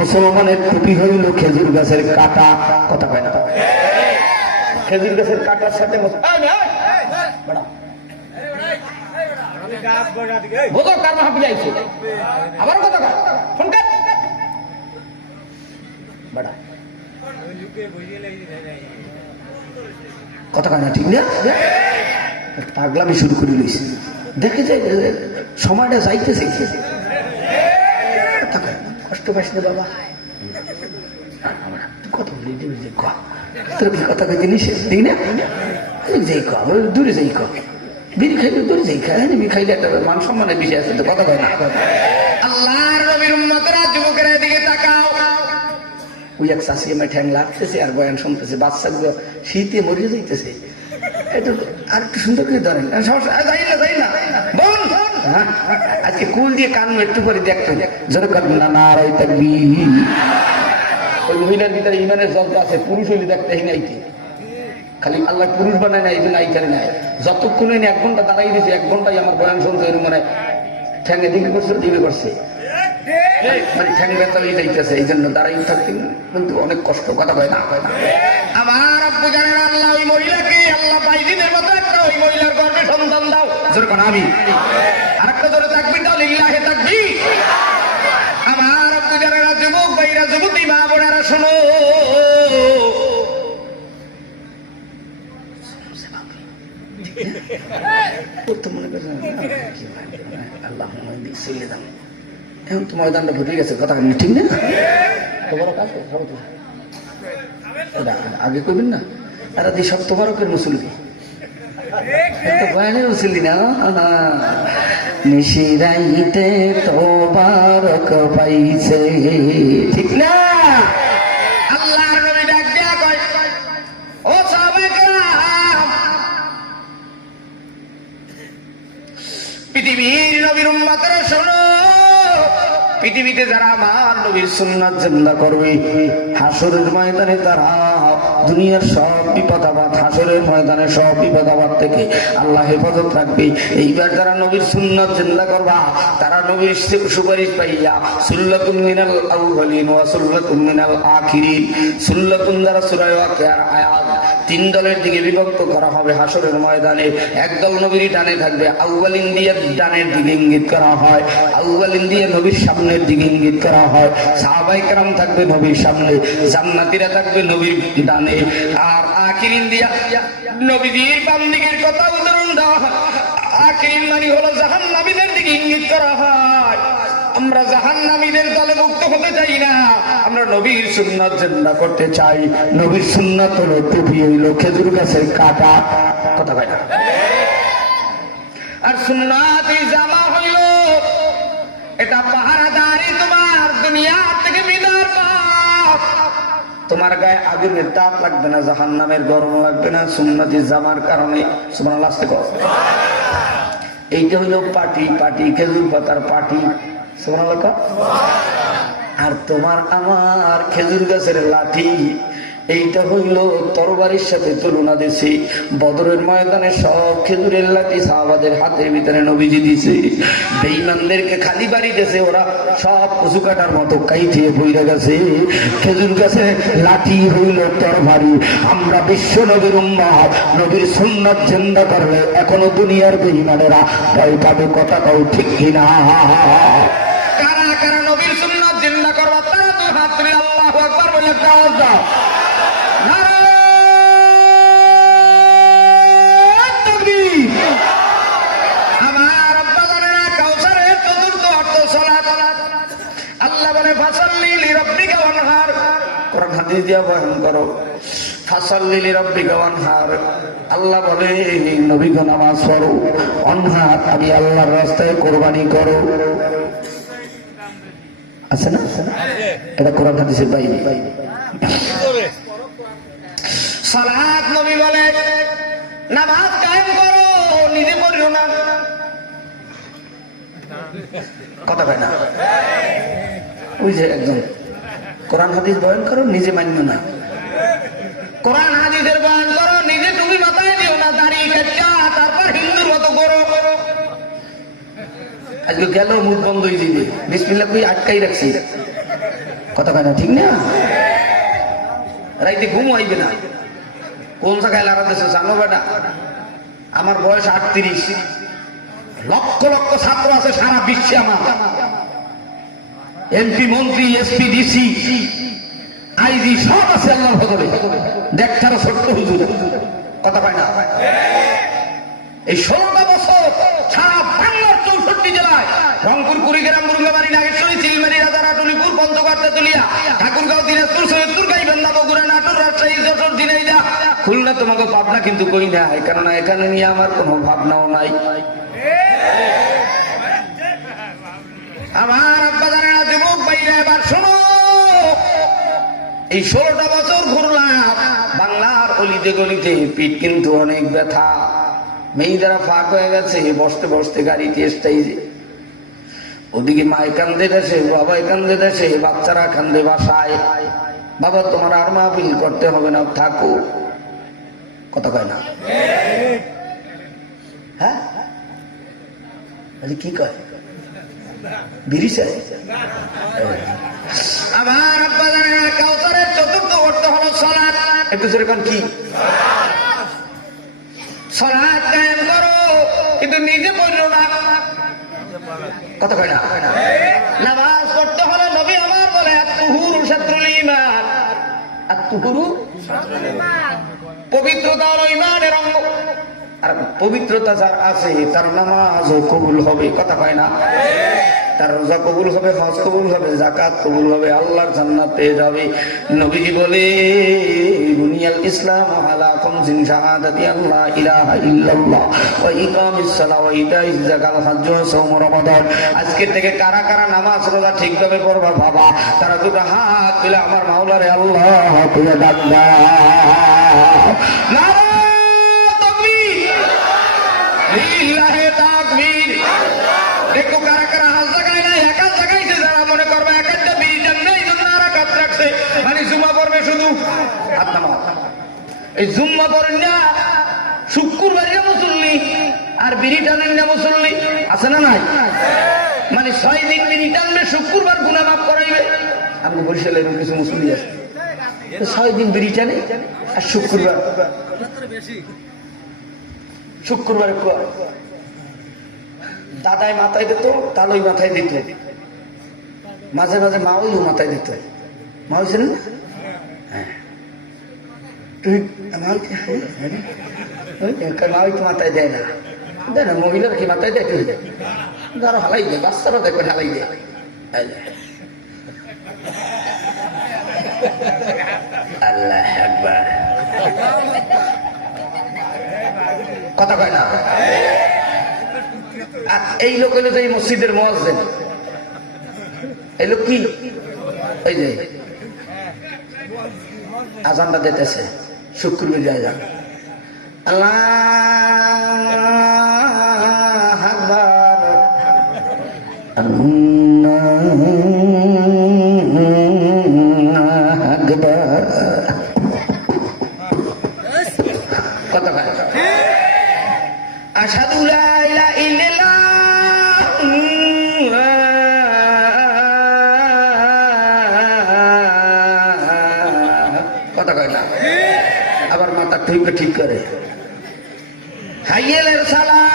মুসলমানের টুপি হইল খেজুর গাছের কাটা। কথা কয় না? খেজুর গাছের কাটার সাথে আবার কথা কথা কয় না, ঠিক না? পাগলামি শুরু করে দিয়েছে। দেখে যে সময়টা যাইতেছে, কষ্ট পাইস না বাবা, কথা বলি তোর কি কথা কই জিনিস, ঠিক না? যাই কর দূরে যাই কর, বিড়ি খাইলে দূরে যাই খাই, বিড়ি খাইলে একটা মান সম্মানের বিষয় আছে তো, কথা কয় না? আল্লাহর নবীর উম্মতেরা যুবকেরা দিকে তাকাও। ওই এক চাষি আমার ঠ্যাং লাগতেছে আর বয়ান শুনতেছে, বাচ্চাগুলো শীতে মরিয়ে যাইতেছে, একটু আর একটু সুন্দর করে ধরেন, যাই না বোন, আজকে কুল দিয়ে কান একটু করে দেখতো, জোরে কর না নারাই তাকবীর। ওই মহিলার ভিতরে ইমানের জল আছে, পুরুষ হইলে দেখতে নাইতে, খালি আল্লাহ পুরুষ বানায় না, এই জন্য আইকারে নাই। যতক্ষণ 1 ঘন্টা দাঁড়াই দিয়েছে, 1 ঘন্টাই আমার বয়ান শুনতে মনে ঠ্যাঙে দিকে করছে, দিকে করছে, মানে ঠ্যাং ব্যথা হয়ে যাইতেছে, এই জন্য দাঁড়াই থাকতে কিন্তু অনেক কষ্ট। কথা কয় না? আমার আব্বু জানেন আল্লাহ ওই মহিলাকে, আল্লাহ বাইজিদের মতো একটা ওই মহিলার গর্ভে সন্তান দাও, জোরে কোন আমি আরেকটা জোরে তাকবীর দাও, লিল্লাহি তাকবীর। আমার আব্বু জানেন যুবক ভাইরা, যুবতী মা বোনেরা শোনো, মনে করছেন আল্লাহ ছেলে দাম, এখন তো ময়দানটা ভরে গেছে, কথা ঠিক না? তোমার কাজ আগে করবেন না, তারা দিয়ে সব তোমারকের মুসল্লি, বয়ানের মুসল্লি না। নিশিরাইতে তোবারক পাইছে, ঠিক না? আল্লাহর নবী ডাক দেয়া কয়, ও সাহাবায়ে-কেরাম, পৃথিবীর নবীর উম্মতেরা শোনো, পৃথিবীতে যারা আমার নবীর সুন্নাত জিন্দা করবে, হাসরের ময়দানে তারা দুনিয়ার সব বিপদাবাদ, হাসরের ময়দানে সব বিপদাবাদ থেকে আল্লাহ হেফাজত রাখবে। এইবার যারা নবীর সুন্নাত জিন্দা করবা, তারা নবীর সুপারিশ পাইয়া সুল্লাতুন মিনাল আউয়ালিন ওয়া সুল্লাতুন মিনাল আখিরিন, সুল্লাতুন দ্বারা সূরা ওয়াকিয়ার আয়াত 3 দলের দিকে বিভক্ত করা হবে হাসরের ময়দানে। একদল নবীর ডানে থাকবে, আউয়ালিন দিয়ে ডানের দিকে ইঙ্গিত করা হয়, আউয়ালিন দিয়ে নবীর সামনের দিকে ইঙ্গিত করা হয়। সাহাবায়ে কেরাম থাকবে নবীর সামনে, জান্নাতীরা থাকবে নবীর ডানে, আর আখিরিন দিয়া নবীর বাম দিকের কথা উদাহরণ দেওয়া হয়। আখিরিন মানে হলো জাহান্নামীদের দিকে ইঙ্গিত করা হয়। আমরা জাহান্নামীদের দলে মুক্ত হতে চাই না, আমরা নবীর সুন্নাত জিন্দা করতে চাই। নবীর সুন্নাত হলো টুপি হইল খেজুর গাছের কাটা, কথা কয় না? আর সুন্নাতি জামা হইল এটা পাহারাদারি, তোমার দুনিয়া থেকে বিদার পাক, তোমার গায়ে আগুনের তাপ লাগবে না, জাহান্নামের গরম লাগবে না, সুন্নতি জামার কারণে। সুবহানাল্লাহ। এইটা হইল পাটি, পাটি খেজুর পাতার পাটি, সুবহানাল্লাহ। আর তোমার আমার খেজুর গাছের লাঠি, এইটা হইল তরবারির সাথে তুলনা দিছে। বদরের ময়দানে সব খেজুরের লাঠি সাহাবাদের হাতের ভিতরে নবীজি দিছে, বেঈমানদেরকে খালি বাড়ি দিয়েছে, ওরা সব কচু কাটার মতো কাইঠিয়ে বইরা গেছে। খেজুর গাছের লাঠি হইল তরবারি। আমরা বিশ্ব নবীর উম্মত, নবীর সুন্নাত জিন্দা করলে এখনো দুনিয়ার বেঈমানেরা ভয় পাবে, কথা কও ঠিক কিনা? কারা কারা নবীর সুন্নাত জিন্দা করবা, তারা তো হাত তুলে আল্লাহু আকবার বলে আওয়াজ দাও। আমার আব্বা জানেনা কাউসারের চতুর্থ অর্থ সালাত। আল্লাহ বলে ফাসাল্লি লিরাব্বিকা ওয়ানহার, কোরআন হাদিস দিয়া বয়ান করো, ফাসাল্লি লিরাব্বিকা ওয়ানহার। আল্লাহ বলে নবীগণ নামাজ পড়ো, ওয়ানহার আমি আল্লাহর রাস্তায় কোরবানি করো। আছে না? এটা কোরআন হাদিসের বাইরে। সালাত নবী বলে নামাজ কায়েম করো, নিজে পড়িও না, কথা কয় না? ওই যে একজন কোরআন হাদিস বয়ান করো, নিজে মান্য না। কোরআন হাদিসের বয়ান করো, নিজে টুপি মাথায় দিও না, দাড়ি কাটটা তারপর হিন্দুর মতো করো। আজকে গেল মুখ বন্ধ হয়ে যাবে, বিসমিল্লাহ কই আটকাই রাখছি, কথা কয় না ঠিক না? রাইতে ঘুম হইবে না। কোন জায়গায় লাগাতেছে জানো বেটা? আমার বয়স 38, লক্ষ লক্ষ ছাত্র আছে সারা বিশ্বে, আমার এমপি মন্ত্রী এসপি ডিসি আইজি সব আছে আল্লাহর ফজলে। দেখতার ছোট্ট হুজুর, কথা কয় না? এই 16টা বছর সারা বাংলার 64 জেলায়, রংপুর, কুড়িগ্রাম, মুরুঙ্গাবাড়ি, নাগেশ্বরী, চিলমারি, রাজারহাটুলিপুর, পঞ্চগড়, তেতুলিয়া, ঠাকুরগাঁও, দিনাজপুর, সৈয়দপুর, গাইবান্ধা, বগুড়া, নাটোর, রাজশাহী, যশোর, ঝিনাইদহ, খুলনা, তোমাকে পাবনা কিন্তু কই না, কেননা এখানে নিয়ে আমার কোনো ভাবনাও নাই। আমার আব্বা জানেনা, যুবক ভাইরা এবার শোনো, এই 16টা বছর ঘুরলাম বাংলার অলিতে গলিতে, পিঠ কিন্তু অনেক ব্যথা। মেয়েদারা ফাঁক হয়ে গেছে, বসতে বসতে গাড়িতে স্টাইজে, ওদিকে মায় কান্দে দেশে, বাবাই কান্দে দেশে, বাচ্চারা কান্দে বাসায়। বাবা তোমার আর মাহফিল করতে হবে না, থাকো। কথা কয় না? হ্যাঁ কি কয়? বিড়ি চাই? আমার আব্বা জানে না, কাউসারের 4র্থ অর্থ হলো সালাত। একটু যেরকম কি সালাত কায়েম করো, কিন্তু নিজে পড়লো না। কথা কয় না? নামাজ পড়তে হলে নবী আমার বলে আত-তুহুরু শাত্রুল ঈমান, আত-তুহুরু পবিত্রতা হলো ঈমানের অঙ্গ। আর পবিত্রতা যার আছে তার নামাজও কবুল হবে। কথা কয় না? তার রোজা কবুল হবে, হজ কবুল হবে, যাকাত কবুল হবে, আল্লাহর জান্নাত পেয়ে যাবে। নবীজি বলে বুনিয়াল ইসলাম আলা খামসিন শাহাদাতি আল্লা ইলাহা ইল্লাল্লাহ ওয়া ইকামিস সালাহ ওয়া ইতাইজ যাকাত হজ ওয়া সাওম রমাদান। আজকে থেকে কারা কারা নামাজ রোজা ঠিকভাবে পড়বা বাবা, তারা দুটো হাত তুলে আমার মাওলারে আল্লাহ তুলে ডাকবা। নারায়ে তাকবীর, লিল্লাহি তাকবীর। দেখো কারা কারা হাত জায়গায় নাই, একা জায়গাইছে। যারা মনে করবে এক একটা বিড়ি টানবে, এই জন্য আর কাজ রাখছে, মানে জুম্মা পড়বে শুধু, হাত নামাও। এই জুম্মা পড়েন না, শুক্রবারে মুসল্লি, আর বিড়ি টানেন না মুসল্লি, আছে না নাই? মানে 6 দিন বিড়ি টানবে, শুক্রবার গুনাহ মাফ করাইবে। আমি বরিশালের কিছু মুসল্লি আছে, 6 দিন বিড়ি টানে, আর শুক্রবারে দাদাই মাথায় দিত, তালই মাথায় দিত, মাঝে মাঝে মা ওইও মাথায় দিত। মা হয়েছেন না? হ্যাঁ, মা ওই মাথায় দেয় না, দেয় না, মহিলারা কি মাথায় দেয়? তুই ধরো হালাই দেয়, বাচ্চারা দেখবেন হালাই দেয়। আল্লাহ আকবার। কথা কয় না? আর এই লোক হলো যে মসজিদের মুয়াজ্জিন, এই লোক কি, এই যে আজানটা দিতেছে, শুক্রবার আজান, আল্লাহু আকবার, আল্লাহু আকবার। কথা কয়? আশহাদু লা ইলাহা ইল্লাল্লাহ, কথা কয় না? আবার মাথা ঠিক করে, হাইয়েলের সালাত।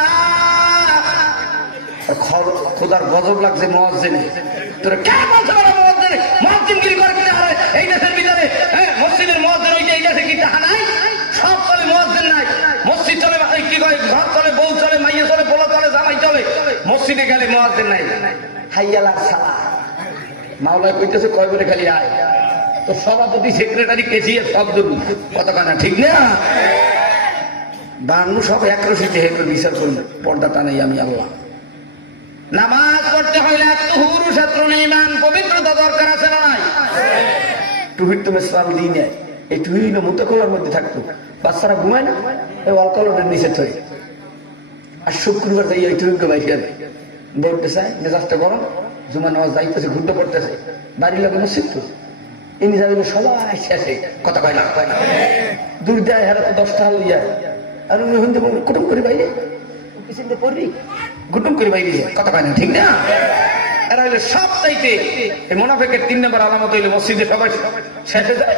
খোদার গজব লাগছে মুয়াজ্জিনে, তোরা কে বলছ বড় মুয়াজ্জিন, মুয়াজ্জিনগিরি করে কি আরে এই দেশের ভিতরে? হ্যাঁ, মসজিদের মুয়াজ্জিন হইতে এই দেশে কি তাহা নাই? সব চলে, মুয়াজ্জিন নাই। মসজিদ চলে, কি কয়, ঘর চলে, বউ চলে, মাইয়া চলে, পোলা চলে, জামাই চলে, মসজিদে গেলে মুয়াজ্জিন নাই। হাইয়ালার সালাত মাওলায় কইতেছে, কয় বলে খালি আয়। তো সভাপতি, সেক্রেটারি, কেসিয়ার সব দেবো। কত কানা ঠিক না? বাংলু সব একরশিতে হেঁটে বিচার করল, পর্দাটা নেই আমি আল্লাহ। নামাজ পড়তে হইলে আত-তুহুরু শাত্রুল ঈমান, পবিত্রতা দরকার আছে না নাই? টুহির তো ইসলাম দিই নেয়, এই টুহিল মুতাকলার মধ্যে থাকতো, বাচ্চারা ঘুমায় না, এই অলকলের নিচে থই। আর শুক্রবার যাই এই টুহিকে বাইকে দৌড়তে চায়, মেজাজটা গরম, জুমা নামাজ যাইতেছে, ঘুরতে পড়তেছে, বাড়ির লোক মসজিদ তো এমনি যাবে সবাই শেষে। কথা কয় না? দূর দেয়, হেরা তো 10টা হল যায়, আর উনি হইতে কুটুম করে বাইরে পিছনে পড়বি, গুটুম করে বাইরে। কথা কয় না ঠিক না? এরা হইলে সব চাইতে এই মুনাফিকের 3 নম্বর আলামত হইলে মসজিদে সবাই শেষে যায়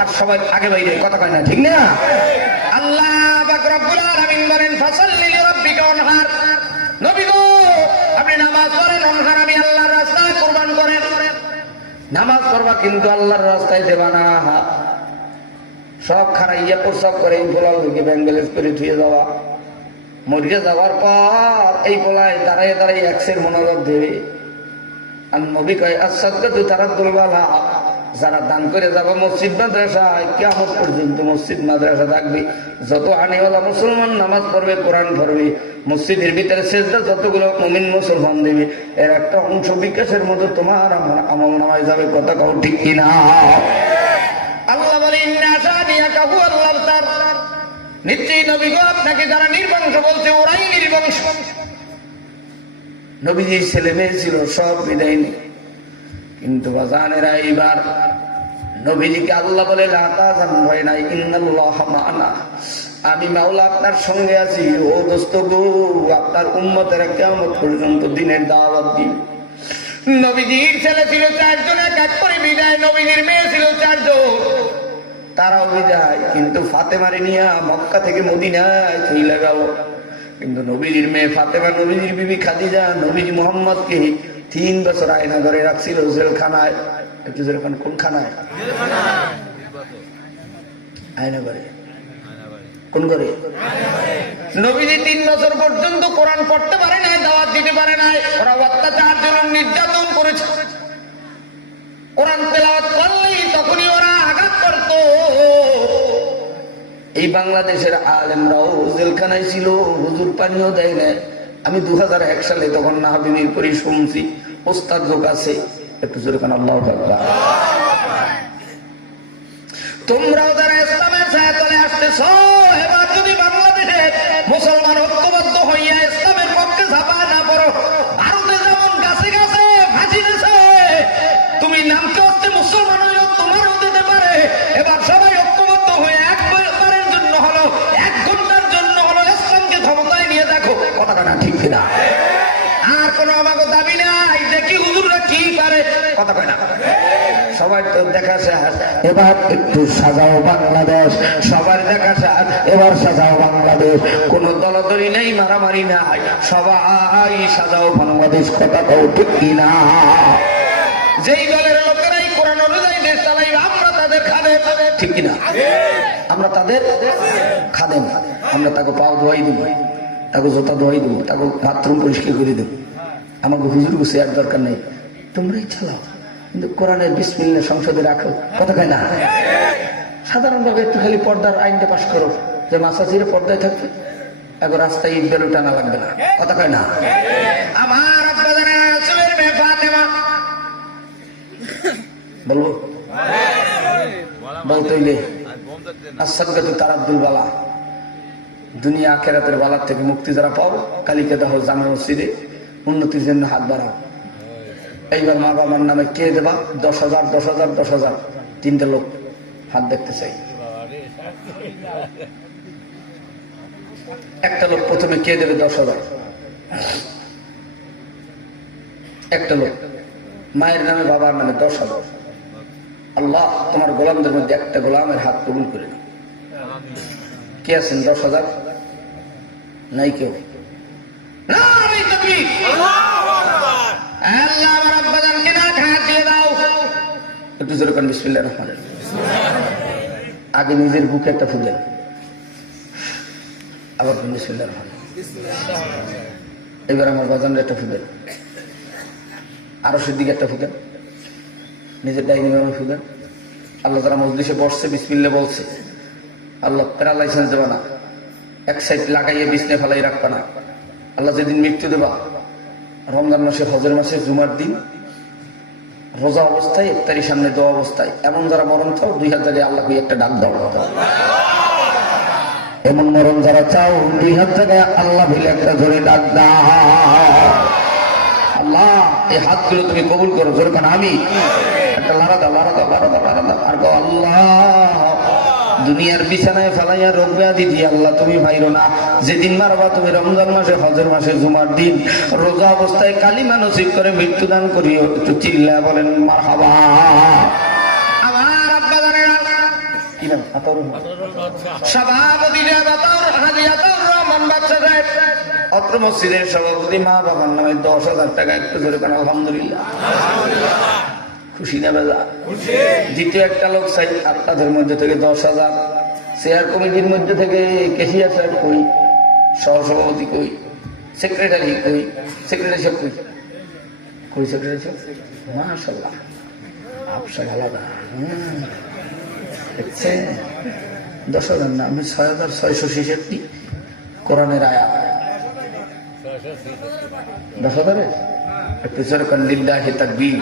আর সবাই আগে বাইরে, কথা কয় না, ঠিক না? আল্লাহ পাক রব্বুল আলামিন বলেন ফাসাল্লি লিরাব্বিকা ওয়ানহার, নবী গো আপনি নামাজ পড়েন, ওনহার আমি আল্লাহর রাস্তায় কুরবান করেন। নামাজ পড়বা কিন্তু আল্লাহর রাস্তায় দেবা না, সব খারাইয়া প্রসব করে এই পোলার লোকে ব্যাঙ্গেলেজ করে ধুয়ে যাওয়া, মরিয়া যাওয়ার পর এই পোলায় দাঁড়ায় দাঁড়ায় একশের মনোরথ দেবে। আর নবী কয় আসাদকাতু তারাদ্দুল বালা, যারা দান করে যাবা মসজিদ মাদ্রাসায় কিয়ামত পর্যন্ত মসজিদ মাদ্রাসা থাকবে। যত আনিওয়ালা মুসলমান নামাজ পড়বে, কোরআন পড়বে, মসজিদের ভিতরে সেজদা যতগুলো মুমিন মুসলমান দেবে, এর একটা অংশ বিকাশের মতো তোমার আমার আমল নামায় যাবে, কথা কও ঠিক কিনা? আল্লাহ বলে ইন্না শানিয়াকা হুয়াল আবতার, নিশ্চয়ই নবী গো আপনাকে যারা নির্বংশ বলছে ওরাই নির্বংশ। নবীজির ছেলে মেয়ে ছিল সব বিদায় নেই, কিন্তু বাজানেরা এইবার নবীজিকে আল্লাহ বলে লা তাহজান, ভয় নাই, ইন্নাল্লাহ মা'ানা, আমি মাওলা আপনার সঙ্গে আছি। ও দোস্ত গো, আপনার উম্মতেরা কিয়ামত পর্যন্ত দিনের দাওয়াত দিবে। নবীজির ছেলে ছিল 4 জন, এক করে বিদায়। নবীজির মেয়ে ছিল 4 জন, তারাও বিদায়। কিন্তু ফাতেমারে নিয়ে মক্কা থেকে মদিনায় চলে গেল। কিন্তু নবীজির মেয়ে ফাতেমা, নবীজির বিবি খাদিজা, নবীজি মুহাম্মদকে 3 বছর আয়না ঘরে রাখছিল জেলখানায়। একটু জেলখানা কোন খানায়? আয়না ঘরে। কোন ঘরে? নবীজি 3 বছর পর্যন্ত কোরআন পড়তে পারে নাই, দাওয়াত দিতে পারে নাই। ওরা অত্যাচার জন্য নির্যাতন করেছে। কোরআন তেলাওয়াত করলেই তখনই ওরা আঘাত করত। এই বাংলাদেশের আলেমরাও জেলখানায় ছিল, হুজুর পানিও দেয় না। আমি 2001 সালে তখন নাহাবিনীর করি শুনছি, ওস্তাদ লোক আছে, একটু জোরে কান আল্লাহু আকবার। তোমরাও যারা ইসলামের ছায়া তলে আসতেছ, এবার যদি বাংলাদেশে মুসলমান ঐক্যবদ্ধ হইয়া ইসলামের পক্ষে ঝাঁপায় না পড়ো, ভারতে যেমন গাছে গাছে ফাঁসি দিছে, তুমি নামতে হচ্ছে মুসলমান হইলেও তোমারও দিতে পারে। এবার সবাই ঐক্যবদ্ধ হয়ে একবারের জন্য হলো, 1 ঘন্টার জন্য হলো ইসলামকে ক্ষমতায় নিয়ে দেখো, কথা না ঠিক কিনা? আর কোন আমাকে দাবি নাই, দেখি হুজুররা কি পারে, কথা কয় না? সবাই তো দেখা শেষ, এবার একটু সাজাও বাংলাদেশ। সবার দেখা শেষ, এবার সাজাও বাংলাদেশ। কোন দলাদলি নেই, মারামারি নাই, সবাই সাজাও বাংলাদেশ, কথা কও ঠিক কিনা? যেই দলের লোকেরাই কোরআন অনুযায়ী দেশ চালাইবে, আমরা তাদের খাদেম, ঠিক কিনা? আমরা তাদের খাদেম, আমরা তাকে পাও ধোয়াই দিব, তাকে জোতা ধোয়াই দেবো, তাকে বাথরুম পরিষ্কার করে দেবো। আমাকে হুজুর গুছে আর দরকার নেই, তোমরাই চালাও, কিন্তু কোরআনের বিসমিল্লাহ সংসদে রাখো, কথা কয় না? সাধারণভাবে একটু খালি পর্দার আইনটা পাশ করো, যে মাসাজিরে পর্দায় থাকবে, এখন রাস্তায় ঈদ বেলু টানা লাগবে না, কথা কয় না? আমার আপনাদের রাসূলের মেয়ে ফাতেমা, বলবো বলতে হইলে আসাদকাতু তারাদ্দুল বালা, দুনিয়া আখেরাতের বালার থেকে মুক্তি যারা পাও, কালিকা দাহ জামে মসজিদে উন্নতির জন্য হাত বাড়াও। এইবার মা বাবার নামে কে দেবা? 10,000 10,000 10,000, 3টে লোক হাত দেখতে চাই। একটা লোক প্রথমে কে দেবে 10,000? একটা লোক মায়ের নামে বাবার নামে 10,000। আল্লাহ তোমার গোলামদের মধ্যে একটা গোলামের হাত কবুল করে নাও। কে আছেন 10,000? নাই কেউ? একটু জোরে কান বিসমিল্লাহির রহমানির রহিম। আগে নিজের বুকে একটা ফুল দেন, আবার বিসমিল্লাহির রহমানির রহিম। এবার আমার বাজানের একটা ফুল দেন, আরো সেদিকে একটা ফুল দেন, নিজের ডাইনিং রুমে ফুল দেন। আল্লাহ যারা মজলিসে বসছে বিসমিল্লাহ বলছে, আল্লাহ প্যারালাইসেন্স দেবা না, এক সাইড লাগাইয়ে বিছনে ফেলাই রাখবা না। আল্লাহ যেদিন মৃত্যু দেবা, রমজান মাসে, হজের মাসে, জুমার দিন, রোজা অবস্থায়, ইফতারির সামনে দোয়া অবস্থায়, এমন যারা মরণ চাও 2 হাত জায়গায় আল্লাহ একটা ডাক দাও। এমন মরণ যারা চাও 2 হাত জায়গায় আল্লাহ বলে একটা জোরে ডাক দাও। আল্লাহ এই হাতগুলো তুমি কবুল করো, জোরে কান আমি একটা লারা দাও, লারা দাও, লারা দাও, লারা দাও, আর গো আল্লাহ দুনিয়ার বিছানায় ফালাইয়া রোগ ব্যাধি দিয়ে আল্লাহ তুমি ভাইরো না। যেদিন মারবা তুমি রমজান মাসে, হজের মাসে, জুমার দিন রোজা অবস্থায় কালিমা নসিব করে মৃত্যুদান করিও। একটু চিল্লা বলেন মারহাবা। আমার আব্বা জানেন কি নাম? সভাপতি হাজী আতাউর রহমান বাদশা সাহেব, অত্র মসজিদের সভাপতি। মা বাবার নামে 10,000 টাকা। একটু জোরে করেন আলহামদুলিল্লাহ। খুশি না বেজা? দ্বিতীয় একটা লোক চাই আপনাদের মধ্যে থেকে 10,000। চেয়ার কমিটির মধ্যে থেকে কেশিয়ার সাহেব কই, সহসভাপতি কই, সেক্রেটারি কই, সেক্রেটারি সাহেব কই, কই সেক্রেটারি সাহেব? মাশাআল্লাহ, আপসা আলাদা। দেখছেন 10,000 না, আমি 6,666 কোরআনের আয়া 10,000। একটু জোরে করেন লিল্লাহি তাকবীর।